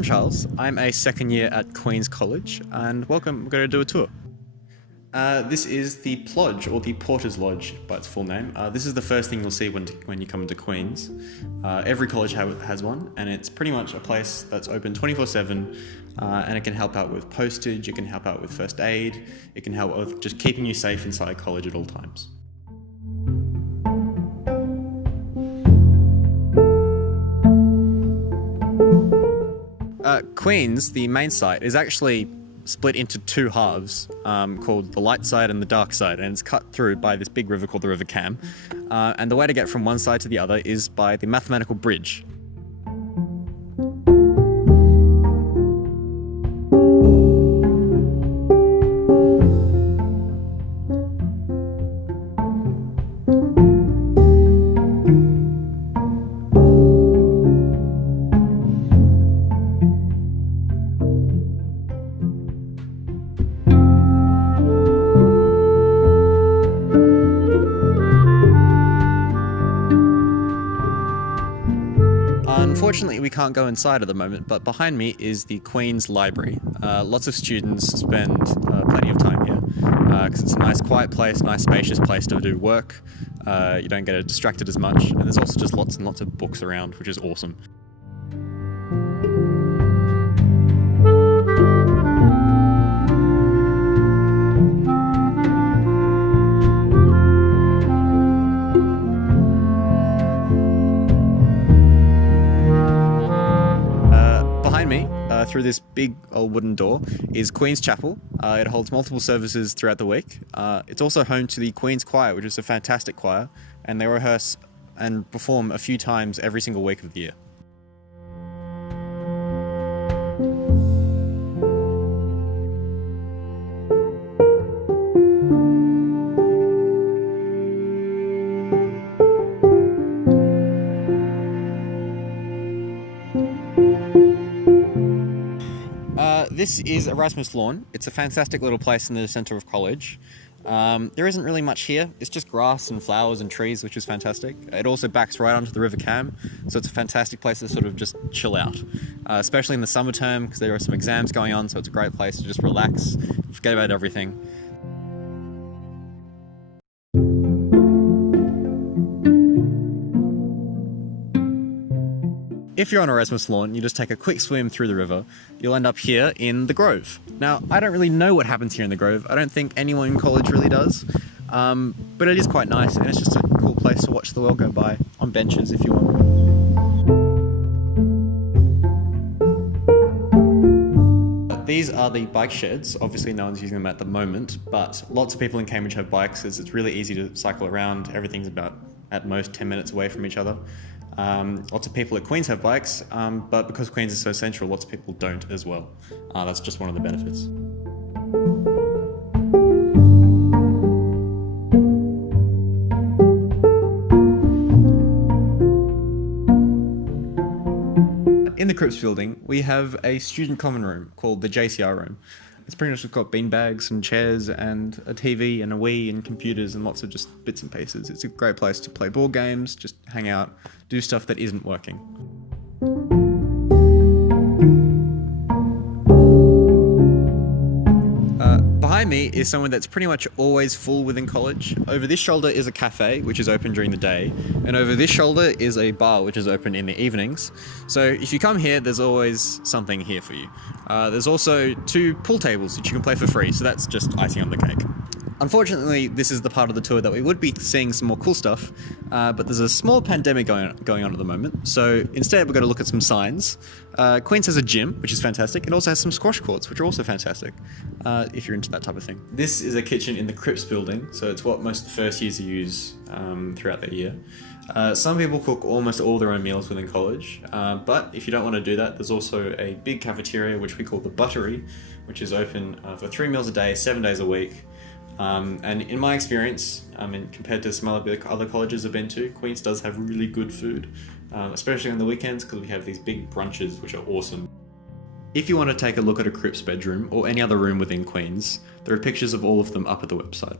I'm Charles. I'm a second year at Queen's College, and welcome. We're going to do a tour. This is the Plodge, or the Porter's Lodge by its full name. This is the first thing you'll see when you come into Queen's. Every college has one, and it's pretty much a place that's open 24/7, and it can help out with postage, it can help out with first aid, it can help with just keeping you safe inside college at all times. Queen's, the main site, is actually split into two halves called the light side and the dark side, and it's cut through by this big river called the River Cam. And the way to get from one side to the other is by the mathematical bridge. Unfortunately, we can't go inside at the moment, but behind me is the Queen's Library. Lots of students spend plenty of time here because it's a nice quiet place, nice spacious place to do work. You don't get distracted as much, and there's also just lots and lots of books around, which is awesome. Through this big old wooden door is Queen's Chapel. It holds multiple services throughout the week. It's also home to the Queen's Choir, which is a fantastic choir, and they rehearse and perform a few times every single week of the year. This is Erasmus Lawn. It's a fantastic little place in the centre of college. There isn't really much here. It's just grass and flowers and trees, which is fantastic. It also backs right onto the River Cam, so it's a fantastic place to sort of just chill out, especially in the summer term because there are some exams going on, so it's a great place to just relax, forget about everything. If you're on Erasmus Lawn, you just take a quick swim through the river, you'll end up here in the Grove. Now, I don't really know what happens here in the Grove. I don't think anyone in college really does, but it is quite nice, and it's just a cool place to watch the world go by on benches if you want. These are the bike sheds. Obviously no one's using them at the moment, but lots of people in Cambridge have bikes as it's really easy to cycle around. Everything's about, at most, 10 minutes away from each other. Lots of people at Queen's have bikes, but because Queen's is so central, lots of people don't as well. That's just one of the benefits. In the Cripps building, we have a student common room called the JCR room. It's pretty much just got beanbags and chairs and a TV and a Wii and computers and lots of just bits and pieces. It's a great place to play board games, just hang out, do stuff that isn't working. Behind me is somewhere that's pretty much always full within college. Over this shoulder is a cafe, which is open during the day, and over this shoulder is a bar, which is open in the evenings. So if you come here, there's always something here for you. There's also 2 pool tables which you can play for free, so that's just icing on the cake. Unfortunately, this is the part of the tour that we would be seeing some more cool stuff, but there's a small pandemic going on at the moment, so instead we're going to look at some signs. Queen's has a gym, which is fantastic. It also has some squash courts, which are also fantastic, if you're into that type of thing. This is a kitchen in the Cripps building, so it's what most of the first years use throughout their year. Some people cook almost all their own meals within college, but if you don't want to do that, there's also a big cafeteria, which we call the Buttery, which is open for 3 meals a day, 7 days a week. And in my experience, compared to some other colleges I've been to, Queen's does have really good food, especially on the weekends because we have these big brunches which are awesome. If you want to take a look at a Cripps bedroom or any other room within Queen's, there are pictures of all of them up at the website.